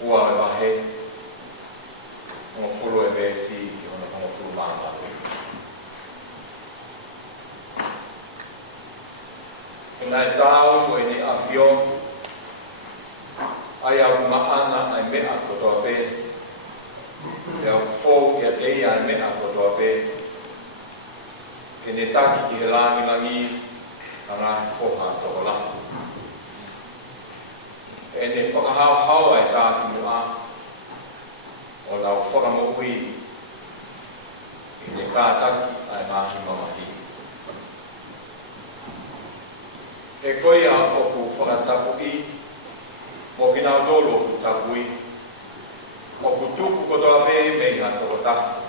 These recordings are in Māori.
ua e wahe o fulu e vesi ki ona o fulu mama. Ina e tau o ni afio ai au maana ai mea kotoa pe e au fōu ia te ia ai mea kotoa pe ke ne taki ki he langi ana foha toko laku. E ne whakahau ai tāki mua o lau whakamoui i ne kātaki ai māhi mamahi. E koia o ku whakatapu i mo ki nau dolo ku tapui o ku tuku kotoa pe mei ha toko taku.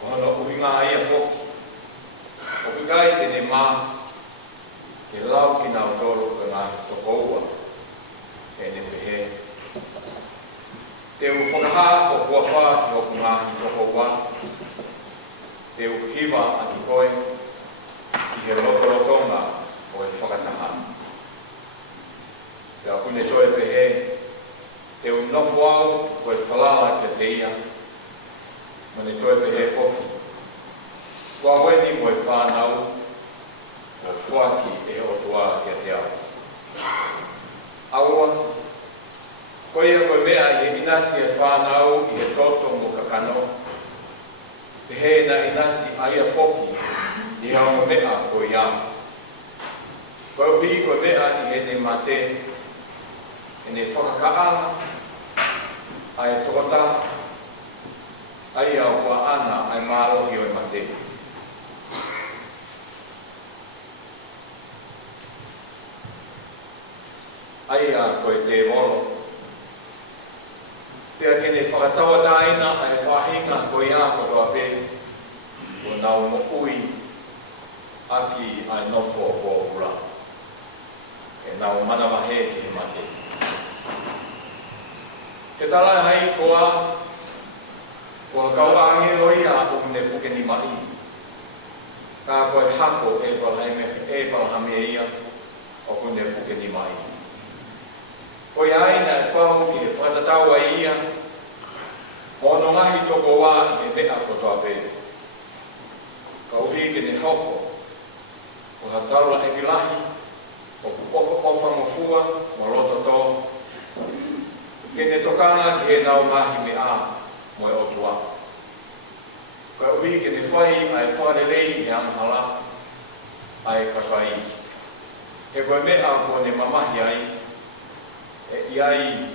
O hana uhinga ia whoki o ku gai te ne mā ke lau ki nau dolo ka ngā toko ua e ne pehe. Te u whakaha o kua wha ki o ku ngāhi toko ua. Te u hiwa a ki koe ki he rotorotonga o e whakataha. Te a kune toe pehe, te u nofu au ko e whalala ki a te ia, ma ne toe pehe whoki. Kua weni mo e whanau, o whaki e otua ki a te au. Aua, koia koe mea i he inasi e whanau i he toto mo kakano, pehe na inasi aia whoki i hao mea koe iam. Koe upi koe mea i he ne mate, e ne whakakaanga, ai tokota, ai au kua ana ai mārohi o e mate. Ai a koe te moro. Pea ke ne whakatawa taina ai whahinga koe ia kotoa pe, o nau mo ui aki ai nofo o ura. E nau mana mahe ki he mate. Ke tala hai koa, koa kau ange roi a o ne puke ni mai. Ka koe hako e palhame ia o kune puke ni mai. Koe aina e pau ki he whakatataua ia, o no ngahi toko wā i he mea kotoa pe. Ka uhi ke ne hoko, o hataula e kilahi, o kupofa mofua, o roto tō, ke ne tokanga ki he nau ngahi me a mo e otua. Ka uhi ke ne whai ai whakarelei he amhala ai kawhai. He koe mea ko ne mamahi ai, e iai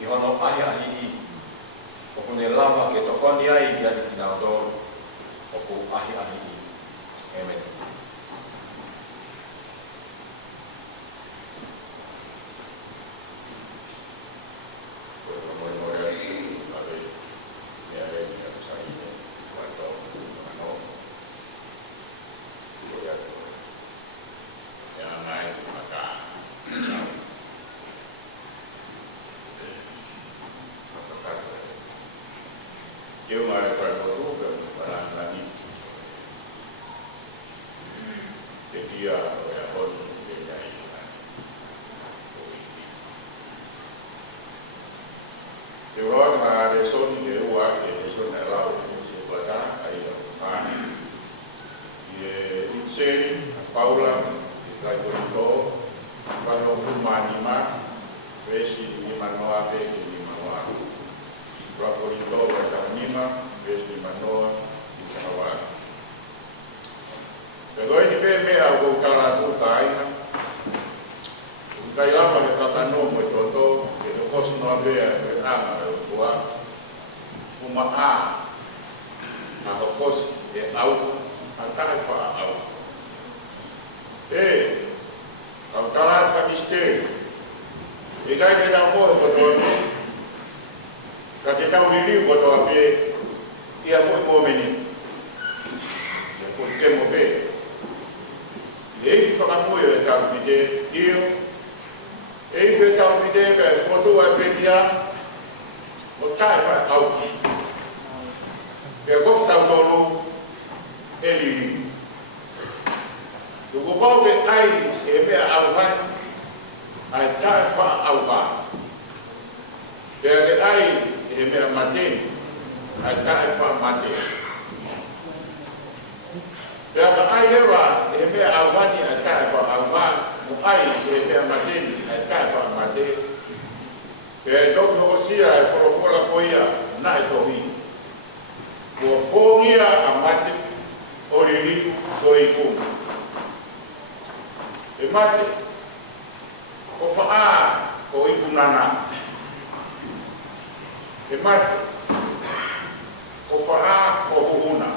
i hono ahi ahi i, o kune lama ke tokoni ai ki ati ki nao tōru, o ku ahi ahi i. Amen. Eu mai pergunto para lagi. Jadi ya, ya pun dia ini. Eu orang ada son dia buat dia son elau sebenarnya ayo pan. Dia insen Paula lagi untuk kalau humanima besi di mana apa di mana. Raporto esta anima desde Manoa e Sanawara. Pero aí vem a o calaço taina. O caiama de catano mo toto que do posso não haver ama o boa. Uma a hopos e au a tarefa au. Ao calaca mistério. E gai que dá porra toto. Kate tau riri koto ape ia fo ko meni. Ya ko temo be. Ei fa mo yo tau bide io. Ei fe tau bide be foto ape dia. O tai fa au. Be ko tau dolu eli. Do ko ba be ai e be au ha. Ai tai fa au ba. Pea ke ai e mea mate, ai tae wha mate. Pea ka ai lewa e mea awani ai tae wha awani, mo ai e mea mate, ai tae wha mate. Pea e toki hoko sia e wholofola koia, na e tohi. Kua whongia a mate, oriri koi kuna. E mate, ko whaa ko ikunana. E mate, ko whaa ko huhuna.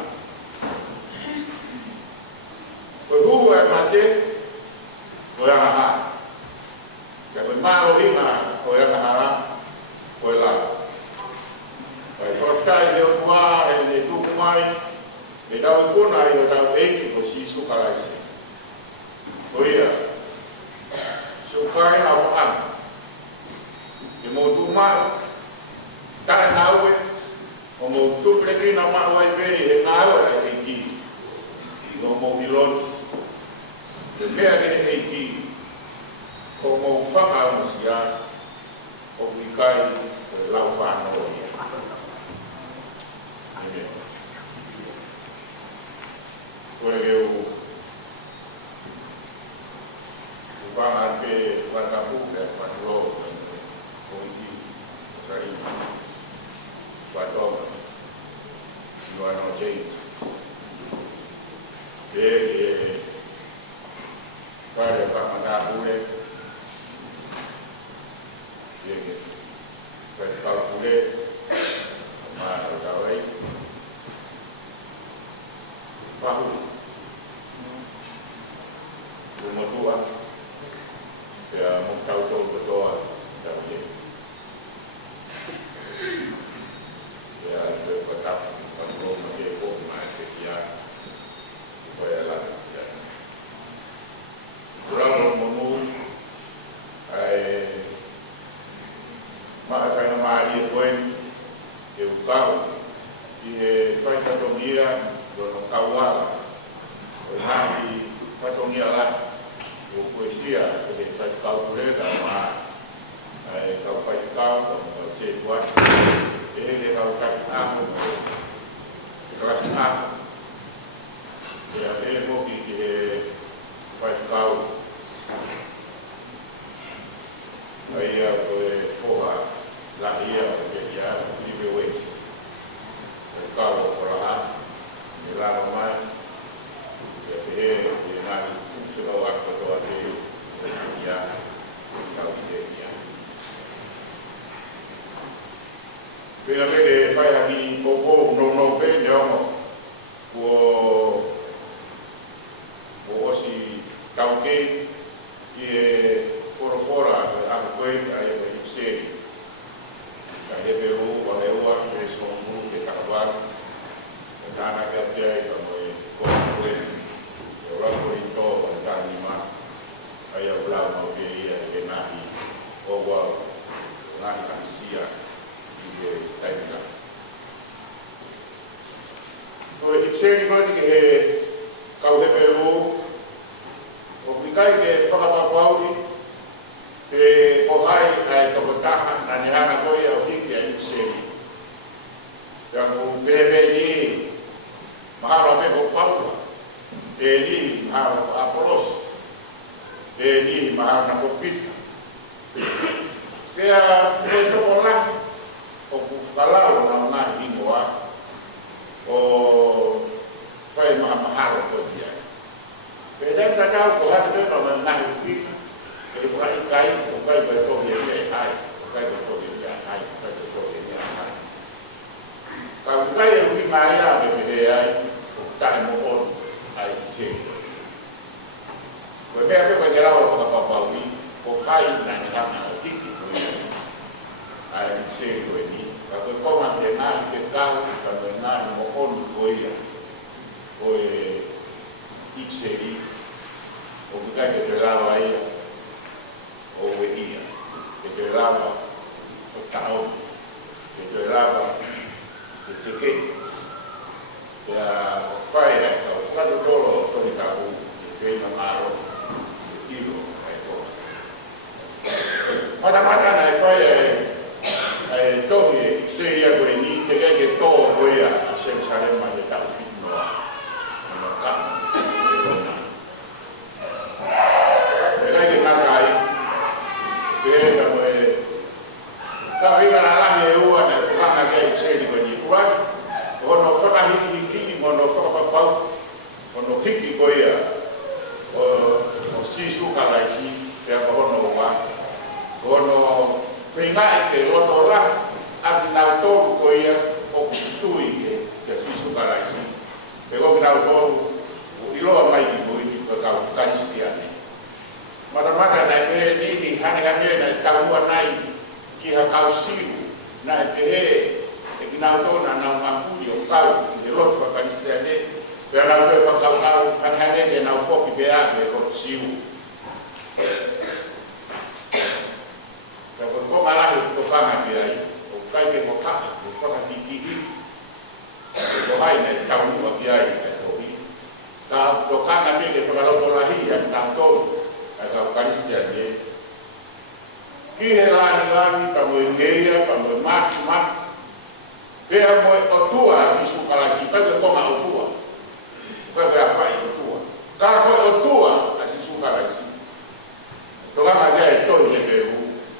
Ko huhu e mate, ko yangaha. Ka koe maro hinga, ko yangaha, ko e lala. Kai whaktai he o tua, he ne tuku mai, e tau i kona i o tau eiki ko si sukaraisi. Ko ia, sukai na whaan. E mo tu mai, tae naue, o mo tu pleki na mawai pe he ngawa e eiki. No mo hilon, e mea ke he eiki, ko mo whaka o sia, o wikai, o lau whāno ia. Amen. Koe geu Upanga pe watapu ke patro ko iki sai patro no ano change e para para pule e para pule ma dawai pahu rumah tua ya mau tahu betul tapi ya tetap kalau masih kok masih ya supaya lah ya orang mau maafkan mari poin eu tahu e faz patongia do kawala o hari patongia lá o poesia que ele faz calculeta mas kau faz kau você buat ele kau kata kelas A ya ele mau que faz kau aí a porra lá ia que já livre kau porra lá mais e na função aqui do ateio ya kau dia pela vez vai aqui pouco não bem não o si kau que e fora a coisa aí vai ser aí pelo o leu a questão do carnaval na que dia como orang berito tentang lima ayah belau mau dia nahi awal nahi manusia dia tanya. So iksen ni ke kau Peru, obligai ke fakapapau ke kohai ai kabotahan nanihana koi au hiki ai iksen. Yang bebe ni maharabe ko Paula. Eli mahal Apolos, eli mahal Nakopita. Kaya ito ko lang, o kalaw na mga hingwa, o kaya mahal ko diyan. Kaya dahil tataw ko, hati ko na nahipita. Kaya kung ikay, o kaya ba ito hindi ay, o kaya ba ito hindi ay, o kaya ba ito hindi ay. Kaya kaya yung himaya, ay, o tayo mo on. Ai se ko me ape ko dela o pa pa wi ko kai na ni ha na ki ki ko ai se ko ni ka ko ma te na ke ka ka na mo on ko ia o e se ri o ka ke te la ai o we ia ke te la o tao ke te la ke te ke ya fai ya kalau dulu tu kita tahu ini mengaruh itu itu. Macam-macam naik fai tohi seria koe ni te ke tō koe a Jerusalem mai te tau whitnoa. Ono ka. E kai ke ngakai, ke ka moe, ka winga na lahi e ua na kukanga kia i seri koe ni kuat, ono whakahiki, ono whakapapau, ono hiki koe o sisu ka laisi, pia ka ono wa, ono Pingai ke loto lah, ati nau tolu ko ia o kutui ke sisu karaisi. Pego ke nau tolu, iloa mai ki bui ki kau kanistiane. Mata-mata nai pehe nihi, hane-hane nai taua nai ki hakau siru, nai pehe e ki nau tona nau mafuri o kau ki he loto kanistiane. Pea nau pehe whakau-kau, hane-hane ne nau foki pea ke loto siru. Ko malahi ko kanga piai o kai ke ko ka ko ka tiki ko hai ne tau ko piai ko hi ka ko kanga pe ke ko lo lahi ya tam to ka karistia de ki he la pa mo ngeia pa mo ma pe mo o tua si su kala si pa ko ma o tua ko ga fai o tua ka ko o tua si su kala si to kanga de to ne pe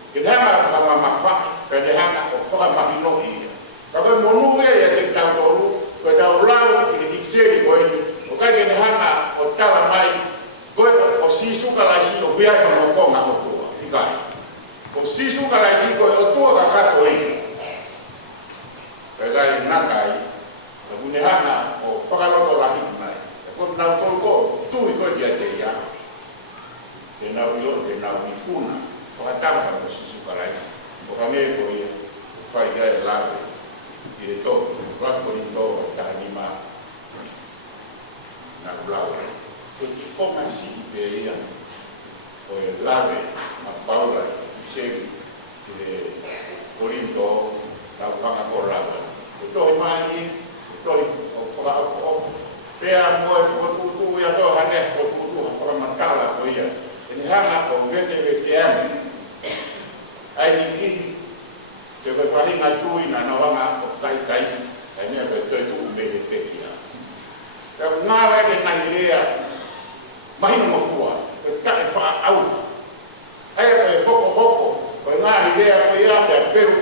ke hanga whaka mawha, ke hanga o whaka mahino ia. Ka koe monu ia te tau toru, koe tau lau ki he ikseri koe, o kai ke hanga o tala mai, koe o sisu kalaisi o biai hono konga o tua, ikai. O sisu kalaisi koe o tua ka kato ia. Koe kai nakai, ka kune hanga o whakaloto lahi mai. Koe nau toru ko, tui koe kia te ia. Ke nau ilo, ke nau ikuna. Whakatanga mo sisu karaisi. O ka me ko ia, whai gai lawe, i re tō, rako ni tō, tahanima, na kulawe. Ko ti konga si pe ia, o e lawe, ma paula, segi, i re korinto, na whakakorawa. Ko tohi maani, ko tohi, o whakako, pea moe whakakutu, ia tō hane, whakakutu, whakamatala ko ia. Ini hanga o vete ame, ai ni ki ke vai pahi ngai tui na nawanga o tai ai ne vai toi tu me he pekia ka ngara ke ngai lea mai no fua ke tai fa au ai ke hoko ko ngai lea ko ia pe peru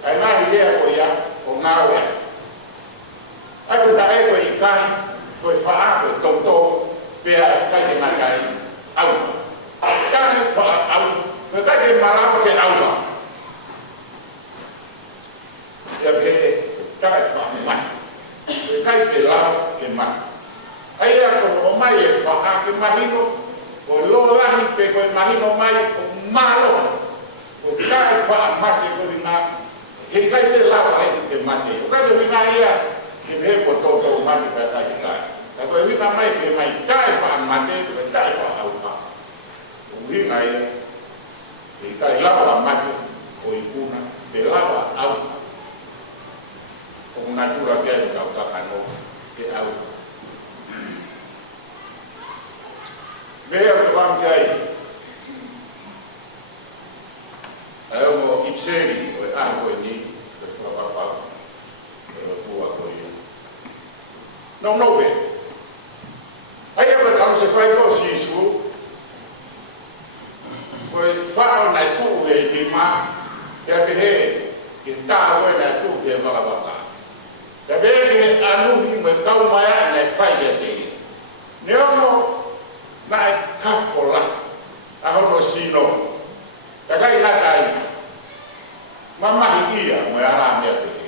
ai ngai lea ko ia o ngawe ai ko dai ko ikai ko fa a ko tonto pe ai kai ke ngai au kai fa au mereka ke malam ke Allah. Ya be kai fa mai. Kai ke la ke mai. Ai ko mai fa ke mahino. O lo lahi pe ko mahino mai o malo. O kai fa mai ke na. Ke kai ke la mai ke mai. O kai ke mai ya. Ke be ko to mai ke kai kai. Tapi ini mai ke mai kai fa mai ke kai fa Allah. O ni ngai i kai lawa mate o ikuna, te lawa au. O natura kia i kau kakano, ke au. Mea o tuam kia i. Ai o mo ipseri, o e aho e ni, o e tuapapau, o tua ko i. No be. Ai e tau se fai ko sisu, koe whao nai tuu he hima, kia pehe, ki tā koe nai tuu he wakawaka. Kia pehe ki anuhi me kau maya nai whai kia te ia. Ne ono, nai kafola, ahono sino. Kia kai hatai, mamahi ia mo ara mea pehe.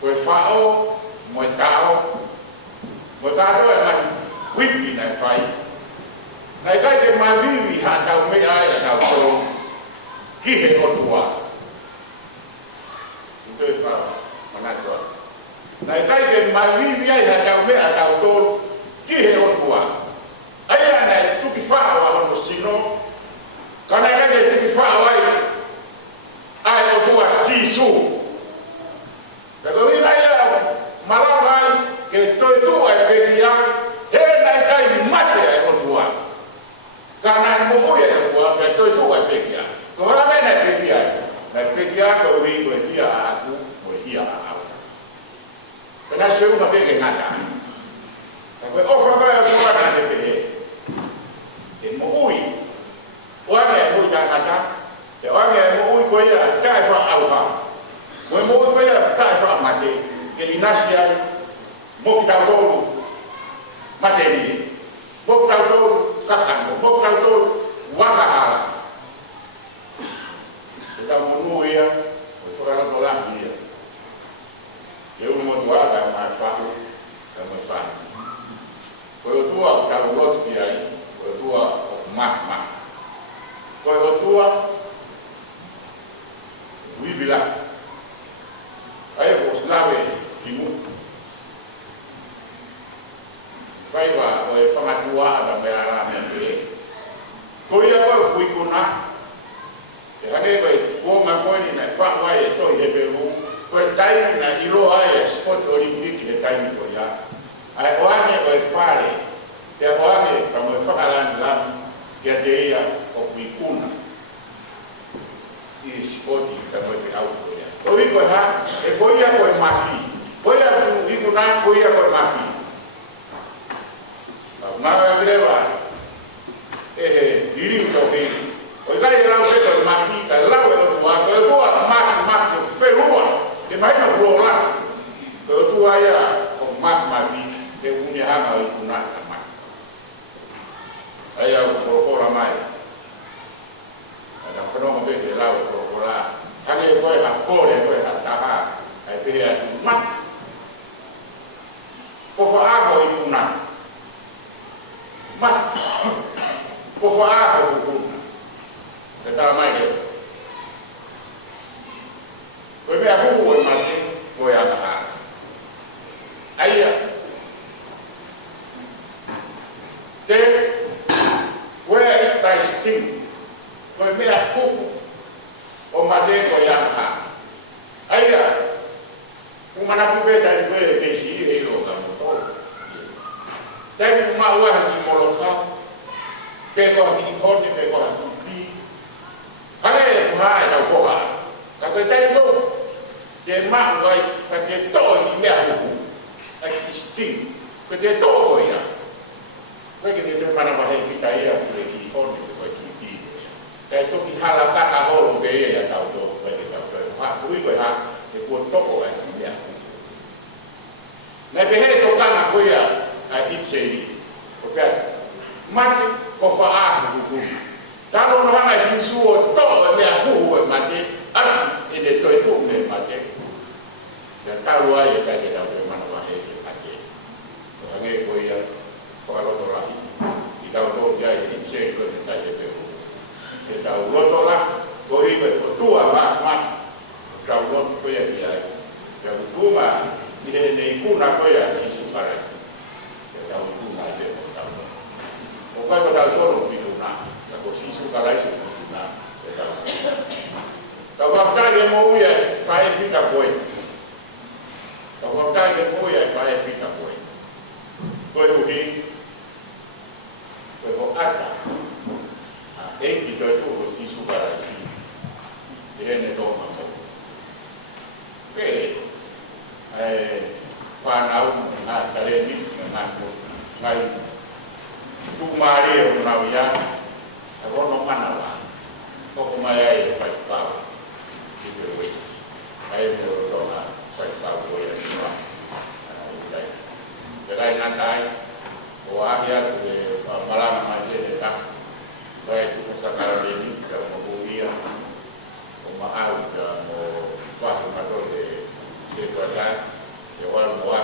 Koe whao, mo tāo e mahi, wipi nai whai. Nai kai ke mavivi ha tau me ai tau tō ki he otua. Ntoi pao, manatua. Nai kai ke mavivi ai ha tau me a tau tō ki he otua. Ai anai tuki whao a hono sino. Ka nai kai ke tuki whao ai otua sisu. Pero ina ia malamai ke toi tu ai pekia he nai kai mate ai otua. Karena mo ya ko apa itu ai pekia. Ko ora me na pekia. Na pekia ko seu ma pe ke ngata ko ofa ba ko ana de pe e mo ui o ame mo ta ngata e o ame mo ui ko ya ta fa au ha mo ko ya ta fa ma de ke inasia mo ta ko ma de ni mo ta ko sa kan mo ta ko wa ka ha ta mo no ya o fora la tola ni eu mo tua ka ma fa ka ma fa ko tua ka lo ti ai ko tua ma ko tua vivila ai ko slave imu fai wa o fa ma tua ba me ara me ko ia ko kuna e ane ko ma ko ni na fa wa e to ye be ko taimi na ilo ai sport olympic le taimi ko ya ai oane o pare ya oane kama fakalan lam ya deia o mikuna i sport kama te au ko ya ori ko ha e ko ya ko mafi ko ya ku na ko ya ko mafi ma breva diri ko ke o dai la ko mafi ka la ko ma perua ke mai na rola ko tua ya o mafi ke unia hanga o kuna ma aya ko mai ada kono mo be la ko la hage ko ha ko le ko ha ta ha ai be ya ma ko fa a ko kuna ma ko fa a ko kuna ke ta mai de ko be a ko ma ko ya ha aya where is thy sting? Ko me a ko o ma de ko ya ha aya umana ku be ta ko ke si e ro ga mo to dai ma wa ni mo lo ka ke ko ni ko ni ke ko ni ale ko ha ya ko ha ka ko dai ko de ma wa ka de to ni me a ko a sting ko de to ko ya ko ke de mana ma he ki ta ya ko ki ko ni ko ki kai to ki hala ka ka ho be ya ta to ko de ta to ha ku ko ha de ko to ko ya ni ya na be he to kana ko ya a ti sei ko pe mati ko fa a ku ta lo no ha sin su o to me a ku o mati a e de to me mati ya ta lo ai ka de ta be mana ma he ki a ke ko ha ge ko ya ko lo to la i ta to ya i sei ko de ta ye pe ke ta lo to la ko i be ko tu a ma ka lo ko ya ya ya tu ma i de nei ku na ko ya si su para si ya ta tu na de ko ta o ka ko ta to ro pi tu na ta ko si su para si tu na ya ta ta va ta ye mo ya fa e fi ta ko ta va ta ye mo ya fa e fi ta ko ko ni ko ata e ki to tu si su para si ne to ma ko pe pa na na ta le ni na ko ngai tu mari o na ya ko no mana wa ko mai ai pa pa ki de we ai mo ro na pa pa ko ya ni wa dai dai na dai o a ya de mala ma de ta vai tu sa cara de ni ka mo buia o ma au da mo wa ma do de se to ta e wa mo wa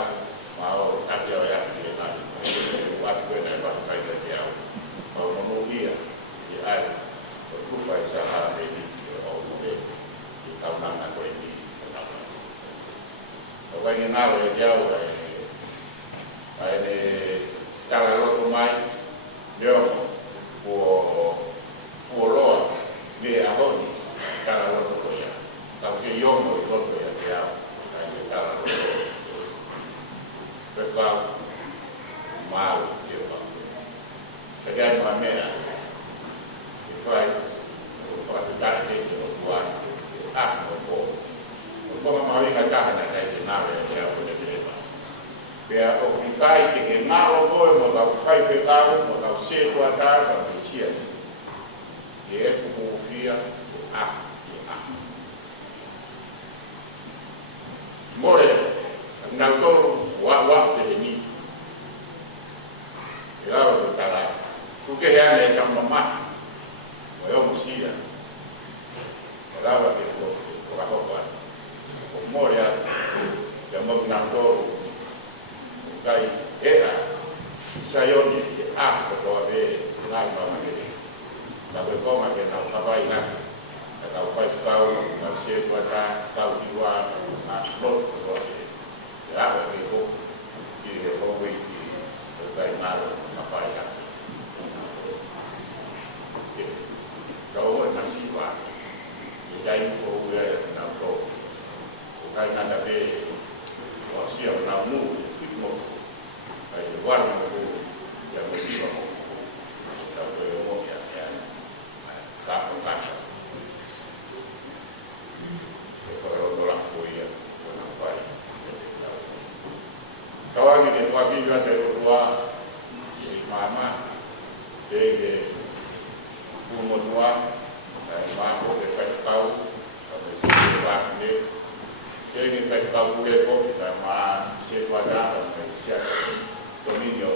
ma o ta de ya de na wa ko na ba ka de ya o mo buia e ai o tu fa sa ha de ni o mo de e ta na na ko ni o wa ni na o ya o ai de ta la lo mai yo o lo de ahoni cada lo ko ya ta que yo no lo ko ya ya ai de ta lo pues va mal yo va te ga ma mera e fai o fa ta de que lo qua no ko ma ma ri ka ta na de na ya ko de ba Pea o kikai te ke ngaro koe mo tau kai whekaro, mo tau se tua tāra me sias. E e kuku fia, e a. More, ngau toro, wa te ni. E aro te tarai. Kuke heane e kamama, mo e omo sia. E lawa te kokahopa. O more a, te mo ngau toro, kai era sayoni a ko de la mama de la koma que na tabai na la fai pau na se para pau diwa a lot ko de la que ko y ko we y kai malo na pai na ko na siwa y kai ko we na ko kai na da be o sia na mu mo ai guarda mo ya mo diva mo la mo ya capo caccia e però la fuia non fai tawagi de fa viva de rua e mama de umo tua ma ko de pau de va de che che pau che ko ma se guarda sia dominio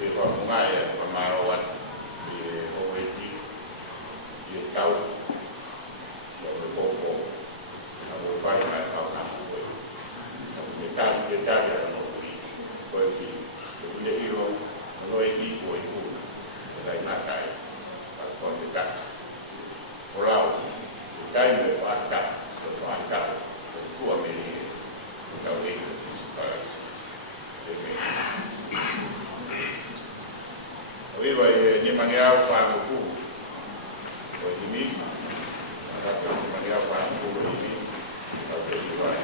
e fa mai a maro e obreti e tau e poco a lo fai mai a na e tal no poi qui le io no è qui poi tu dai nasai al fondo da ora dai me fatta lo fatta sua meni da lei si parla aveva ni maniera fa fu poi di mi ma ni maniera fa fu di mi perché di vai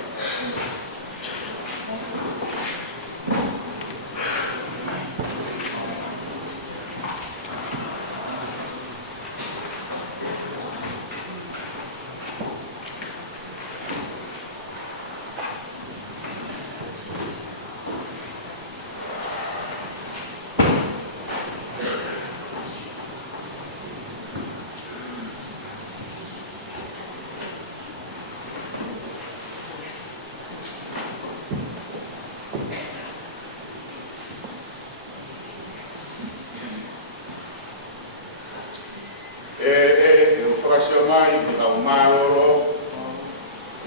mai na umaro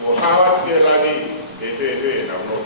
o hawa ke lagi de na no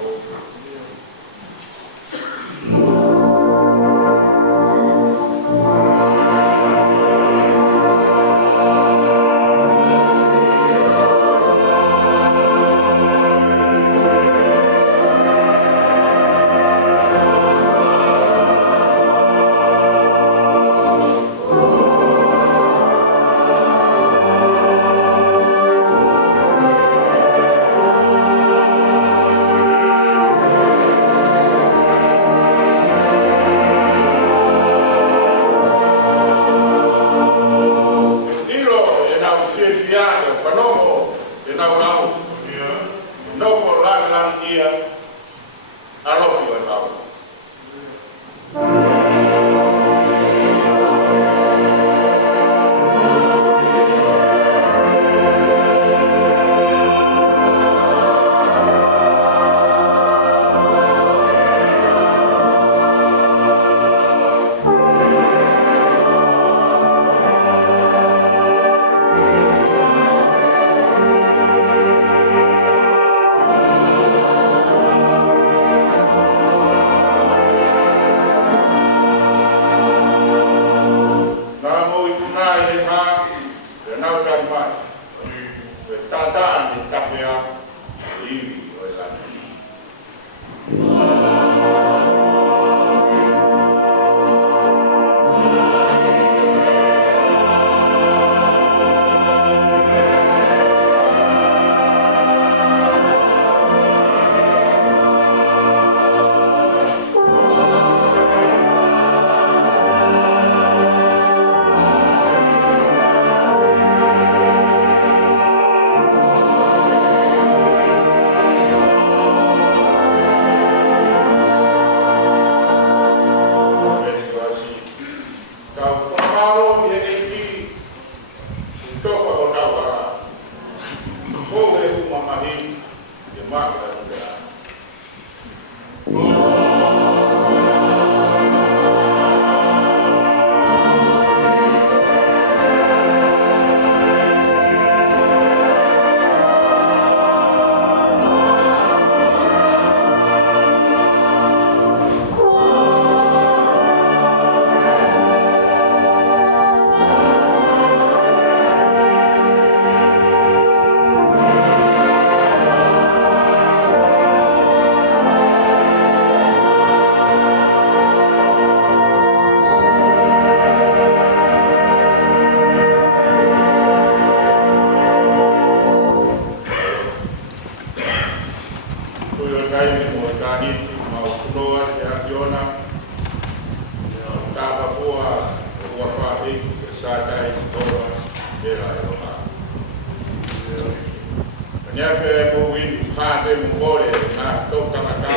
Nyafe mungkin hade mungkore na to kamata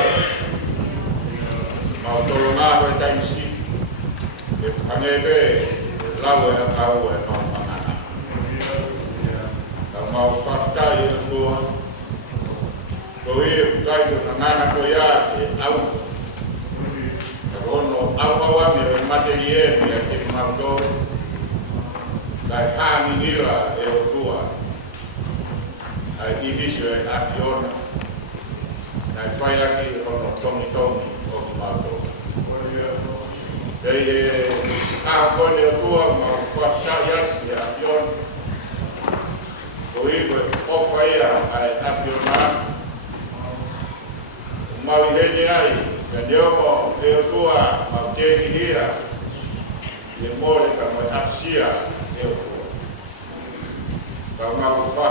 mau tolonga be taisi be panebe lawe kau e mau manana ta mau fakta e ko e kai ko nana ko ya e au ta rono au awa me materie e ke mau to dai ha mi nila e o tua diviso e aviona na fai aqui o tomi o mato e a pone o tua ma forza ya e avion poi o fai a aviona ma viene ai che andiamo e o tua ma che hira le more come apsia e o tua ma fa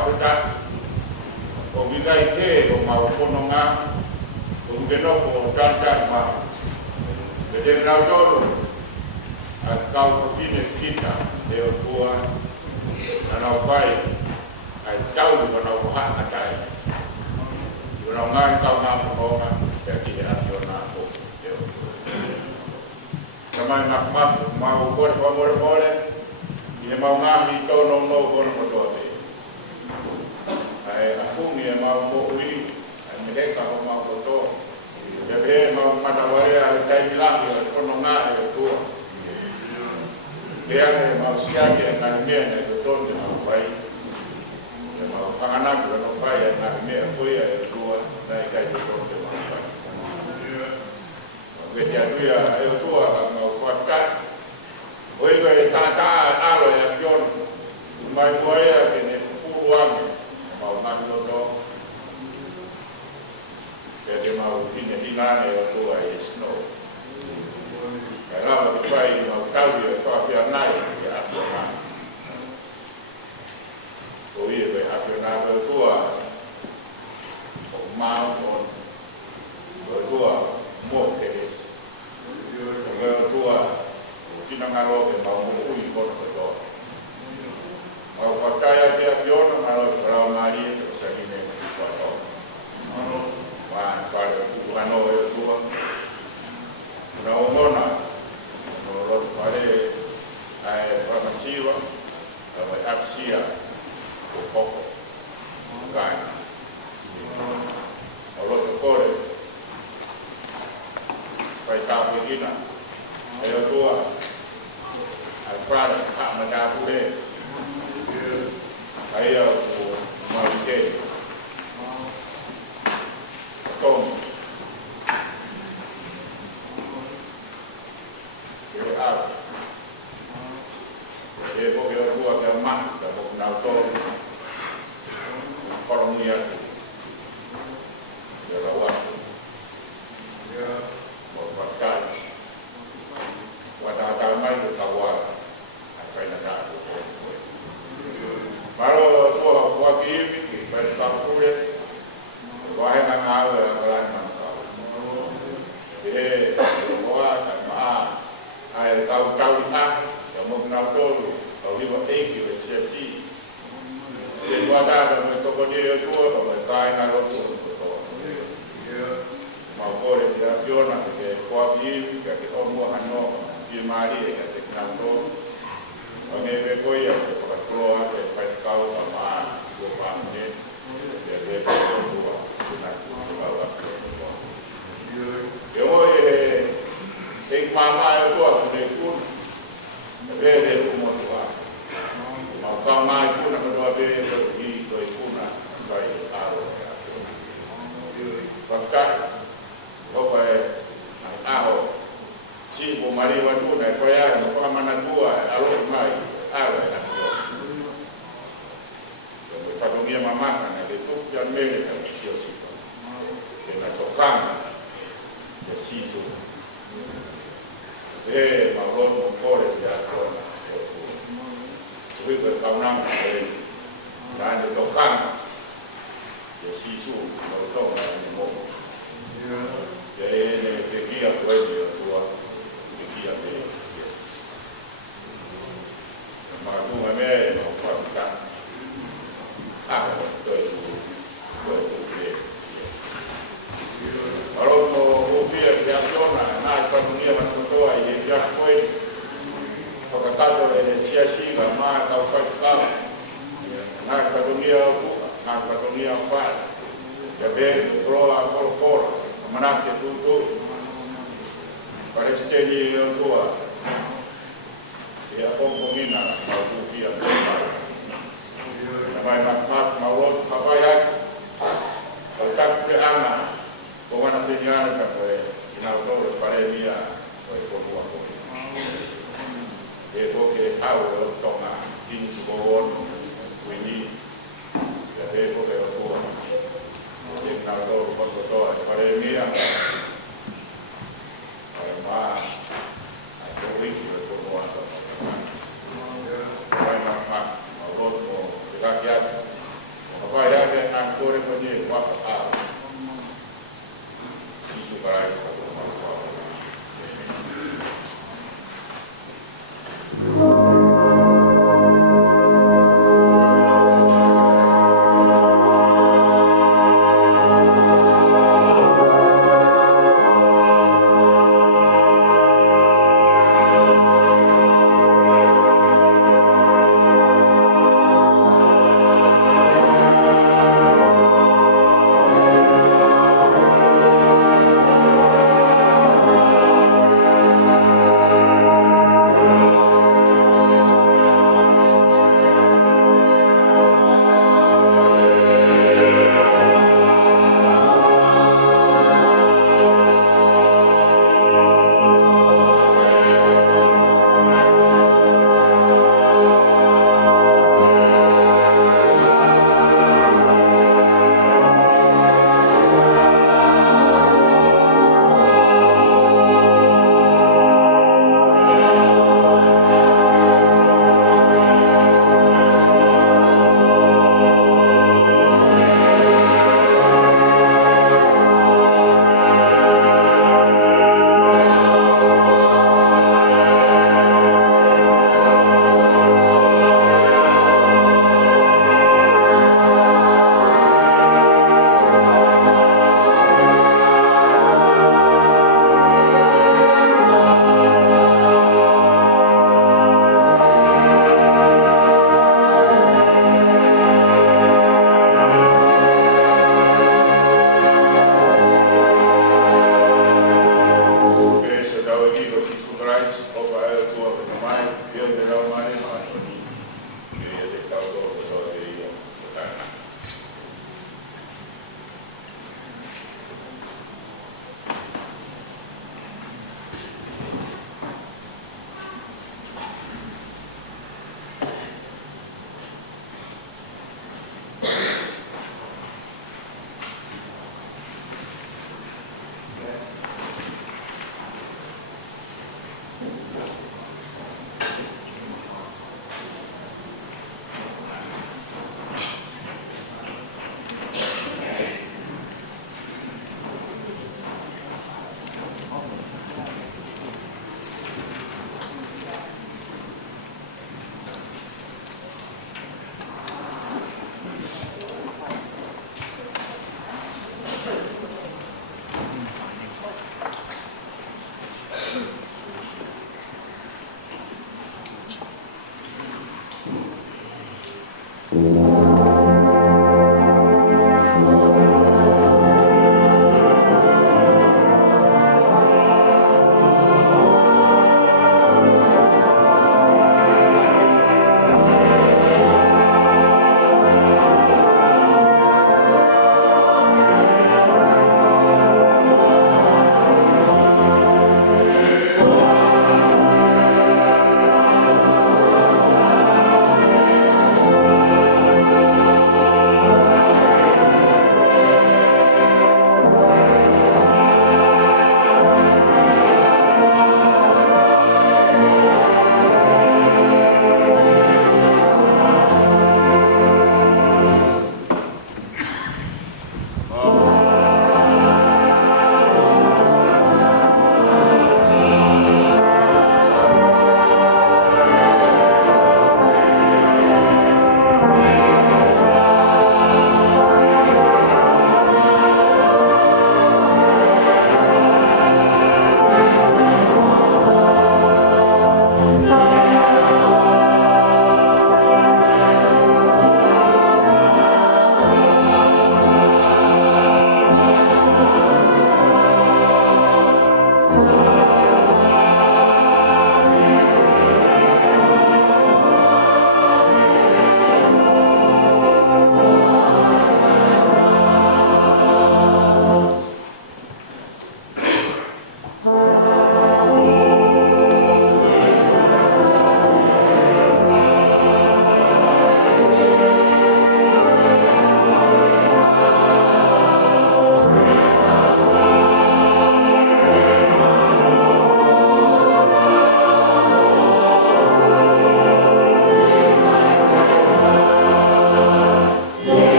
o vigai te o maupononga o genoko o tanta ma vede rautolo a kau fine kita e o tua ana pai ai tau do na o ha atai o na ngai kau na ponga e ki era tiona o e o kama na ma o por favor more e mau ngai to no no ko a fungi e mau mo'uri a meheka o mau koto e pehe mau manaware a kai milahi o kono ngā e o tua e ane mau siaki e ngā mea e o toni mau whai e mau panganaki o no whai e ngā mea koia e o tua na e kai o toni mau whai e te anuia e o tua a mau whakai o ego e tātā alo e a pion mai mua ea ke ne furuange mau makiloto ke mau hinane o tua e snow e lama ki whai mau tauri e whawhia nai e apiona o ie pe apiona o tua o mau o tua mo ke es o tua o kinangaro e mau mo ui kono o tua mau whakaya te apiona mau rau maria te sakine ki kwato whare kukuhano e o tua na o mona no roto whare ai whamasiwa ai apsia o koko kai o roto kore whai tāpui ina e o tua ai whare hama tāpure ai au maute tom ke au e po ke tua ke ma ka po na to kolonia ya rawa ya mo pakai wata ta mai ke kawa ai na ka Maro tua kuaki ini kita tampure, wahai nak kau orang nak kau. Wah tak mah, air kau tak, kamu kenal tu, kau lihat tinggi bersiasi. Sebuah dah untuk kau dia tua, kau kau nak tu. Mau kau dia piona, kita kuaki ini, kita orang hano, di mari kita kenal tu. Kau ni berkoya, keluar dari kau sama dua pamit, jadi dua sunat bawa keluar. Yang mama itu aku dekun, bede umur tua. Mau kau mai pun aku dua bede pergi ke ikuna, baik arus. Bahkan kau baik arus. Si bumari wadu naik payah, kau mana tua arus mai arus. Padomia mama kan itu yang mele kan siapa dengan tokang ya sisu maulon mengkore dia tuan itu berkaunam dan tokang ya sisu maulon dan mau ya ini dia tuan dia tua dia malu mame mau pakai betul na katonia buka, na katonia pal. Ya be roa for manake tutu. Palestini yo tua. Ya kompomina mabufia kwa. Na mai mak maulos kapaya. Altak pe ana. Como na señal ka inaudoro paremia o ekonua ko. E porque ao tonga ini tuon wini ya be porque o tua. E inaudoro ko to paremia. Ai ma ai ko wiki o ekonua ko. Ai ma maulos mo rakyat. Apa ya ke angkore ko je wa a para eso.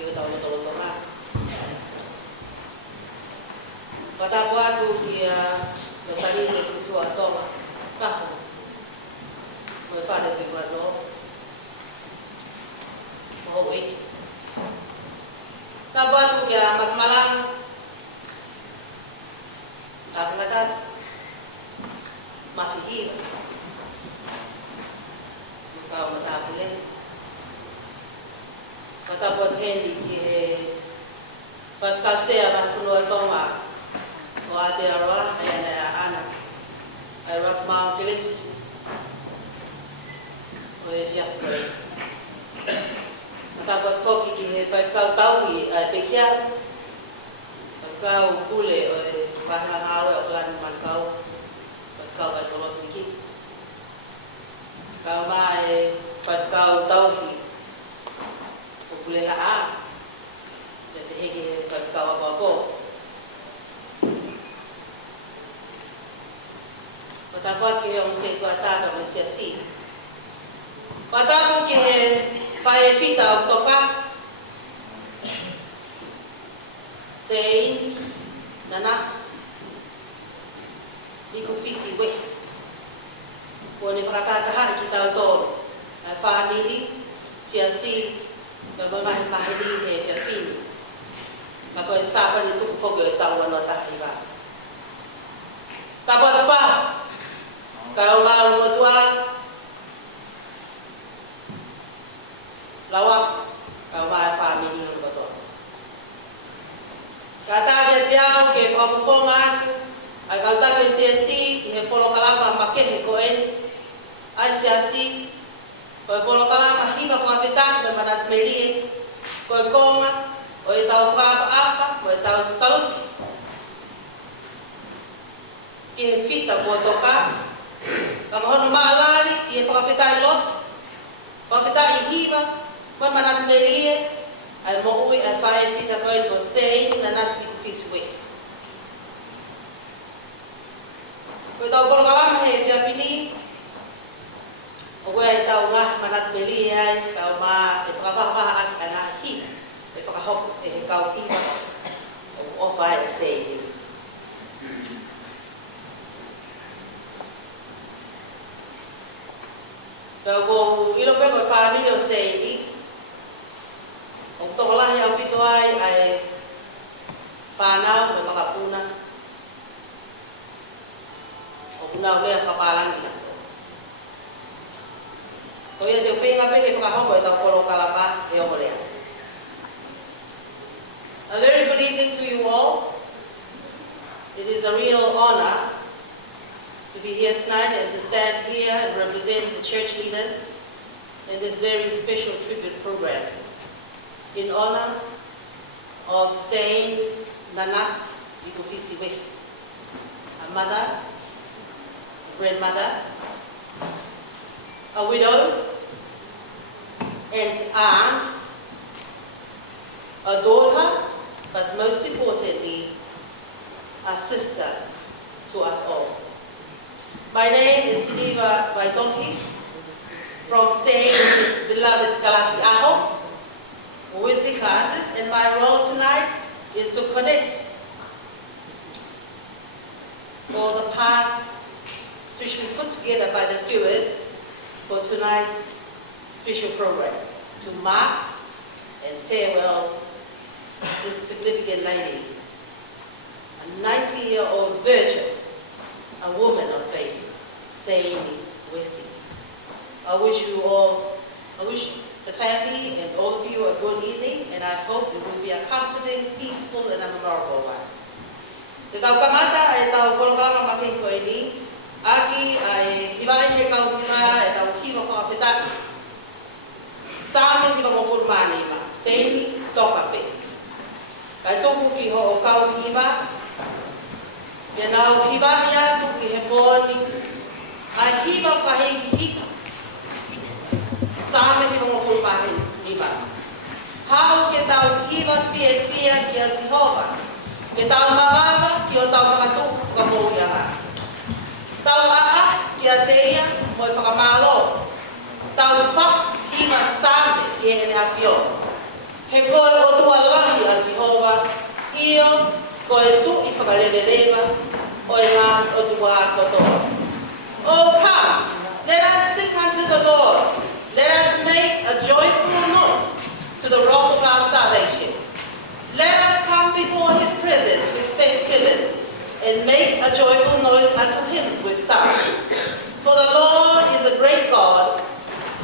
ki o tau loto ngā. Patapo atu ki o sarili e kufua tonga, kaho. Mo e whare ki kua no. Mo ho wiki. Tapo atu ki a makmalang. Tapi kata mafihi. Kau mata boleh. Kata buat hendi ki pas kasih apa punua tonga. Wate arwah ayana anak. Ayat mau jelis. Oleh siap. Kata buat foki ki pas kau tahu ki pekian. Kau boleh oleh bahan awal orang mankau. Kau baca waktu ini. Kau mai pas kau tahu ki. Boleh lah. Jadi hegi pas kau apa-apa. Patapot ki yung sa ikuata ka masyasi. Patapot ki paefita o toka. Say nanas. Di ko fisi west. Kung ni pakakatahan kita o to. Family. Siyasi. Mga mahili he Filipino. Ako isapan ito kung fogyo itawan o tahiba. Tapos pa, kaya umaru mo tuwa, lawak, kaya umaru family ng bato. Katabi at yaw, kaya pakapufongan, ay kaltabi siyasi, ihe polo kalama makin hikoen, ay siyasi, kaya polo kalama hiba kumapitak, na manat meliin, kaya konga, o itaw frapa-apa, o itaw salut, kaya fita po toka, kaya maalari, kaya pakapitay lot, pakapitay hiba, kaya manat meliin, ay mauwi ay faya fita ko ito say na nasi fish west. Kaya itaw polo kalama, kaya pini, Owe tau ngah manat beli ay tau ma e pakapapa ak anahi e pakahop e kau tiba o vai sei tau go ilo pe ko family o sei o to lah yang pito ay pana me makapuna o una me kapalang ina Oya te pinga pe ke pakahoko ita polo kalapa e olea. A very good evening to you all. It is a real honor to be here tonight and to stand here and represent the church leaders in this very special tribute program in honor of Saint Nanas Likofisi West, a mother, a grandmother, a widow, and aunt, a daughter, but most importantly, a sister to us all. My name is Sidiva Vaitonki from Saint his beloved Kalasiaho, Wesley classes, and my role tonight is to connect all the parts especially put together by the stewards for tonight's special program to mark and farewell this significant lady, a 90-year-old virgin, a woman of faith, Saint Wesley. I wish the family and all of you a good evening, and I hope it will be a comforting, peaceful, and a memorable one. Te tau kamata ay tau kolokama makin ko ini, aki ay hibain se kau hima ay tau hima ko apetak. Sami hima mo furmani ma, seni toka pe. Kay tuku ki ho kau hima, kenau hiba ya tuku heponi, ay hiba kahing hika. Sami hima mo furmani hima. Hau ke tau hiba pia kia sihova. Ke tau mawama ki o tau makatu ka mo ia. Tau aa ki a teia mo i whakamalo. Tau whak hima same ki ene a pio. He koe o tualahi a Jehova, io koe tu I whakalewelewa o e ngā o tua kotoa. Oh, come, let us sing unto the Lord. Let us make a joyful noise to the rock of our salvation. Let us come before his presence with thanksgiving and make a joyful noise unto him with songs. For the Lord is a great God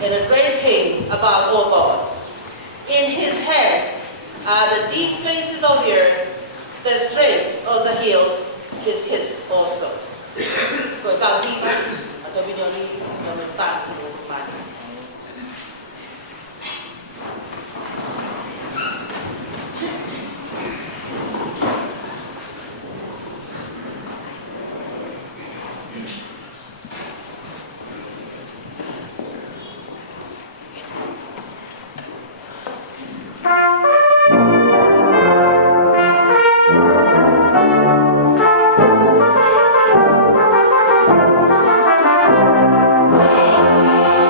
and a great King above all gods. In his hand are the deep places of the earth, the strength of the hills is his also. Koe ka hika, a to vinyoni, no resaki o kumani. Thank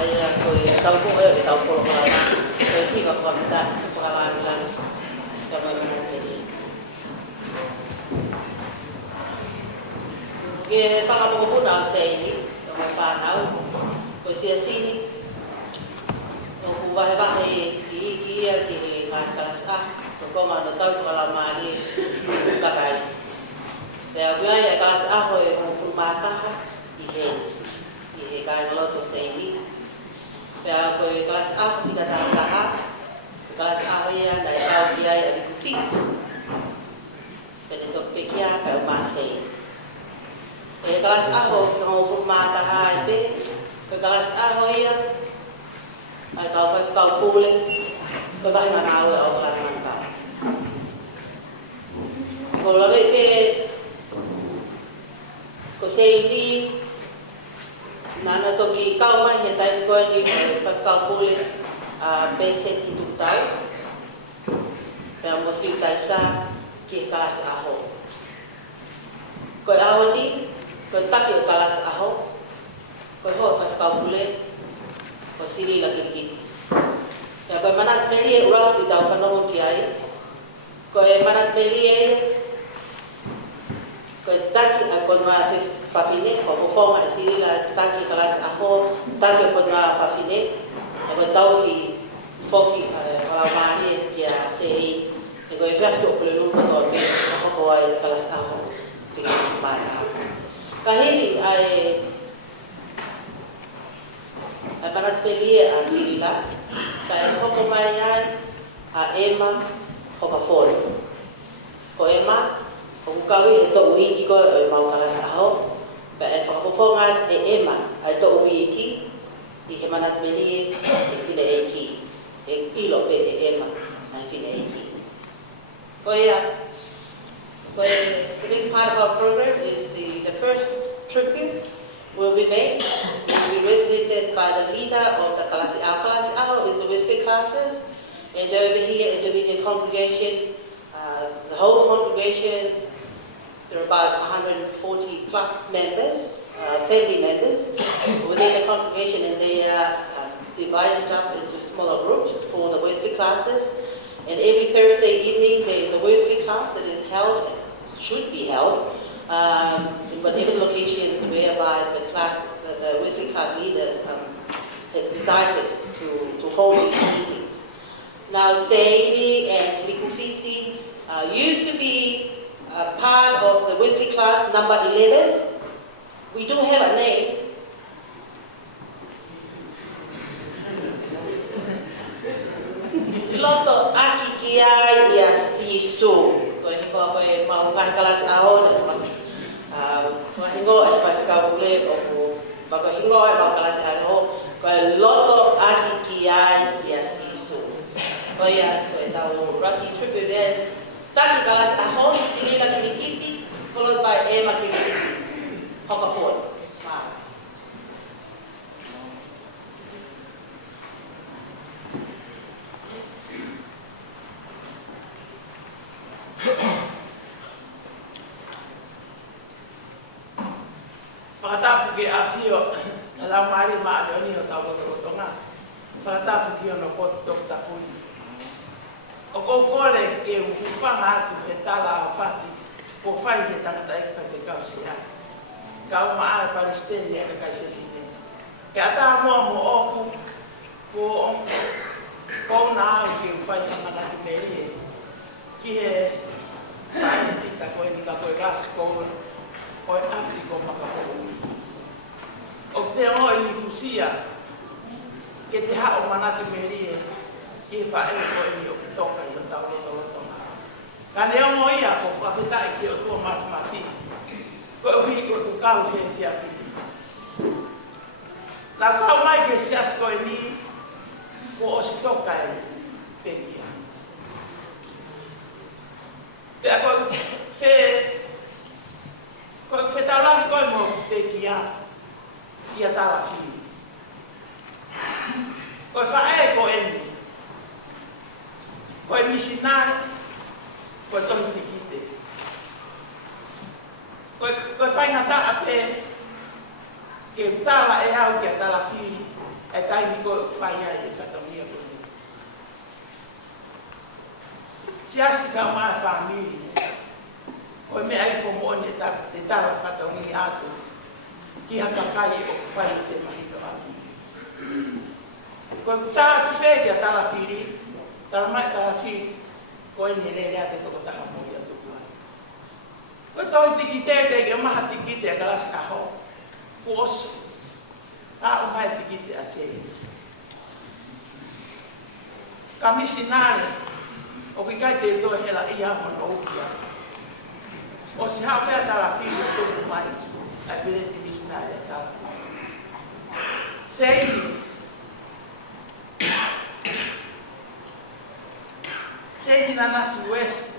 Ai koe tau ko e tau ko la na. Koe tika ko ta ko la la. Ka ma mo ke. Ke pa mo ko na sei ni, ko ma pa na. Ko sia si. No ku va va e ki ka sa. Ko ma no tau ko la ma ni. Ka kai. Te a ya ka sa ho e mo mata i he. I ka lo to sei ni. Pea koe kelas A whika tākaha, kelas A ia nai tau ki ai ali kufis. Pene tok pekia kai o māsei. E kelas A ho whika o whumātaha ai pe, koe kelas A ho ia, ai kau whai whikau pūle, koe wahi ngā aue au kala ngā. Ko lawe pe, ko sei ni, nana toki kau mai he tai koe ni whakau pule pese ki tutau. Pea mo siu tai sa ki kalas aho. Koe aho ni, koe taki o kalas aho. Koe hoa whakau pule, ko siri laki ki. Pea koe manat meri e urau ki tau whanoho ki ai. Koe manat meri e, koe taki a koe maa whawhine, o whawhonga e siri la taki kalas aho, taki o koe maa whawhine, e koe tau ki whoki walau maari ki a sei, e koe whewhati o kule lupa toa me, a hoko ai kalas aho, ki mai aho. Ka hiri ai manat perie a siri la, ka e hoko mai ai a ema hoka whore. Ko ema, o kukawi e tō uiki ko e mau kalas aho, pe e whakapofonga e ema ai tō uiki, i he manat meri e whine eiki, e pilo pe e ema ai whine eiki. Ko ia, the next part of our program is the first tribute will be made. It will be visited by the leader of the Kalasi Ao. Kalasi Ao is the Wesley classes, and over here in the Dominion congregation, the whole congregations, there are about 140 plus members, family members within the congregation, and they are divided up into smaller groups for the Wesley classes. And every Thursday evening there is a Wesley class that is held, should be held, in whatever locations whereby the Wesley class leaders have decided to hold these meetings. Now, Seini and Likufisi used to be part of the Wesley class number 11. We do have a name. Loto aki kiai ia sisu. Koe koe mau ngai kalas aho na hingo e pa ka bule o ba hingo e mau kalas aho. Koe loto aki kiai ia sisu. Koe koe tau raki tripe ve taki kalas aho sini la kilikiti followed by ema kilikiti. Hoka for. Whakatapu ke awhio, na lau maari maa de oni o tau kotokotonga. Whakatapu ki ono koto toku tapui. O kou kore ke uwhanga atu he tala o whati, po whai he tangata e whai te kausi a. Ka uma ala Palestine e ka kai se sine. Ke ata mua mo oku, ko kou na au ke uwhai hamanatu me ie. Ki he whai fita koe ni ka koe gas kou, koe ati ko makakou. O te o i fusia, ke te hao manatu me ie, ki e whae koe ni o toka i o tau re tolo tonga. Ka neo mo ia ko whawhitai ki o tua mathemati. Koe uhi ko tu kau he tia piti. Nā kau mai ke sias koe ni, ko o si toka e pekia. Pea koe whe taulangi koe mo pekia, ia tala whiu. Koe whae ko eni. Koe misinari, koe tohi te kite. Koe whainga taa pe, ke tala e au kia tala whiu, e taimi ko whai ai e whatongia ko. Siasi ka maa whamiri. O me ai fo mo ne te tara whatongi atu. Ki haka kai o whai te mahito aki. Ko tā tu whēkia tala whiri, tala mai tala whiri, ko e ne rea te toko taha mori atu kuai. Ko toi tiki te ke maha tiki te kalas kaho, fuosu. A o mai tiki te a se. Ka misinare, o ki kai te toi hela ia mana ukia. O si hao pēr tala whiri o tuku mai, ai pere te misinare a tala. Sei, Sei na nasu west.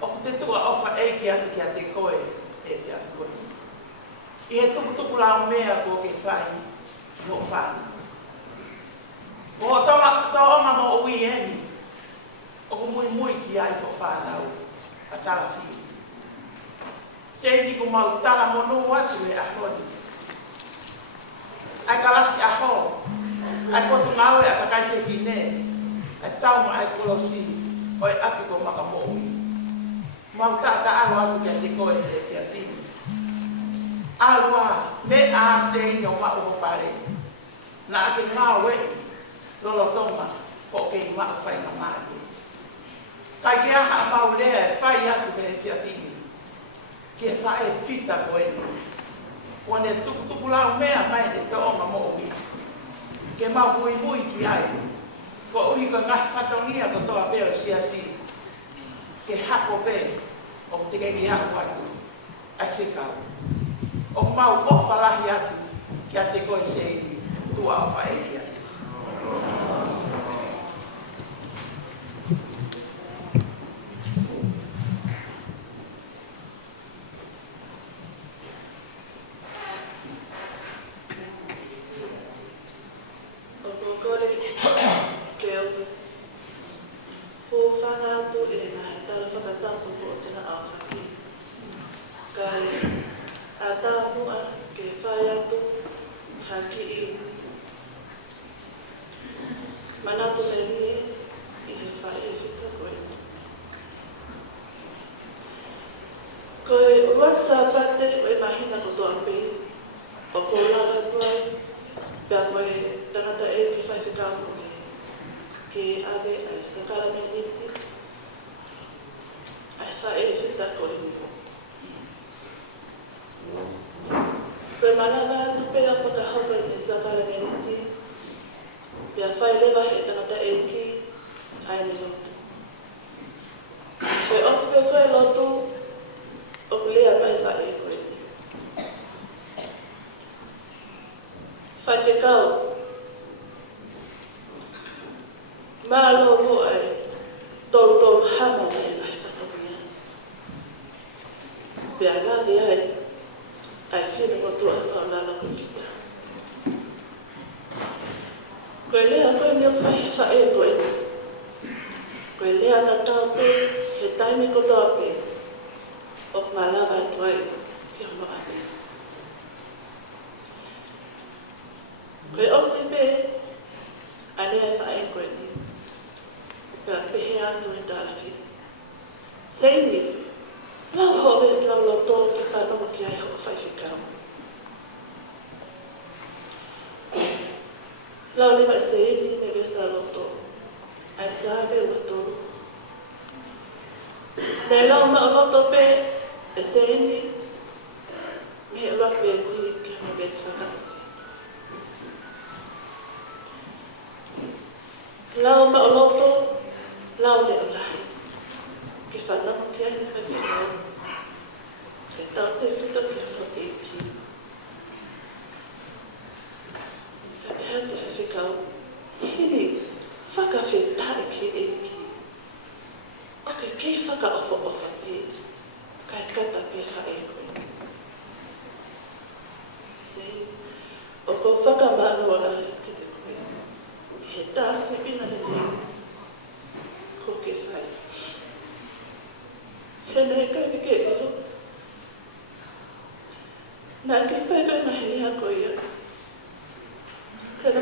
O te tua ofa e ki a te koe e te atu koe. I he tuku la mea ko ke whai no whai. O tonga mo ui eni. O ko mui ki ai ko whanau a tala whiri. Sei ni ko mau tala mo no atu e a honi. Ai kalasi a ho. Ai potu ngawe a kakai se fine. Ai tau ma ai kolosi. O e api ko maka mo ui. Mau ta aro atu kia te koe te kia tini. Alua me a se ino ma o pare. Na ake ngā we lolo tonga ko ke ma o whai na māti. Kai kia ha mau lea e whai atu kia kia tini. Kia whae fita ko e. Kone tuku lau mea mai te te onga mo ui. Ke mau mui ki ai. Ko ui ko ngā whatongia ko toa peo siasi. Ke hako pe o te kei hako atu. Ai whikau. O mau o whalahi atu ki a te koe se i tua o whaekia.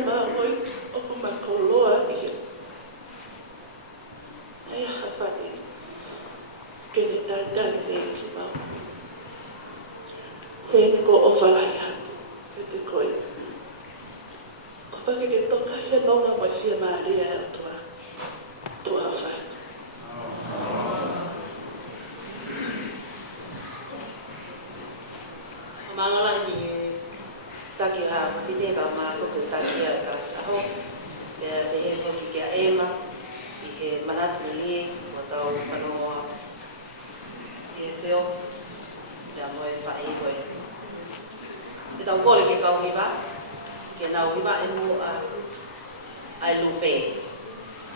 ma hoi o ko makoloa i ai hawhai kene tātani me ki mau. Sēne ko o whalai hatu e te koe. Ko whakeke toka hia nonga mai whia Maria e atua. Tua hawhai. O mangala ni taki a pide ka ma ko te taki a ka saho. E he hoki ki a ema i he manatu ni o tau whanoa e teo. Te amo e whae koe. Te tau kore ke kau hiwa. Ke nau hiwa e mu ai lupe.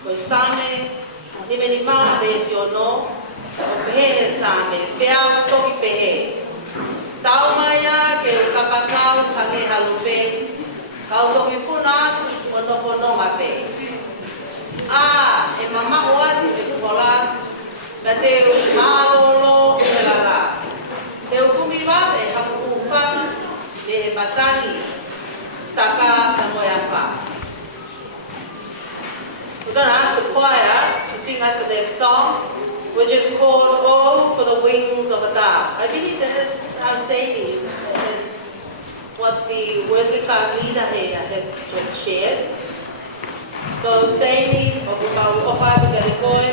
Koe same, ni me ni maa resi o no. O pehe he same, peau toki pehe. Tau mai a ke kapakau hange halupe. Kau toki puna o noko nonga pe. E mama o atu e kukola. Me te maolo uhelala. Te ukumi wape haku ufanga le he batani. Taka na moya wha. We're going to ask the choir to sing us the next song, which is called Oh for the Wings of a Dove. I believe that is our saying, what the Wesley class leader here had just shared. So saying, o whātu ka te koe,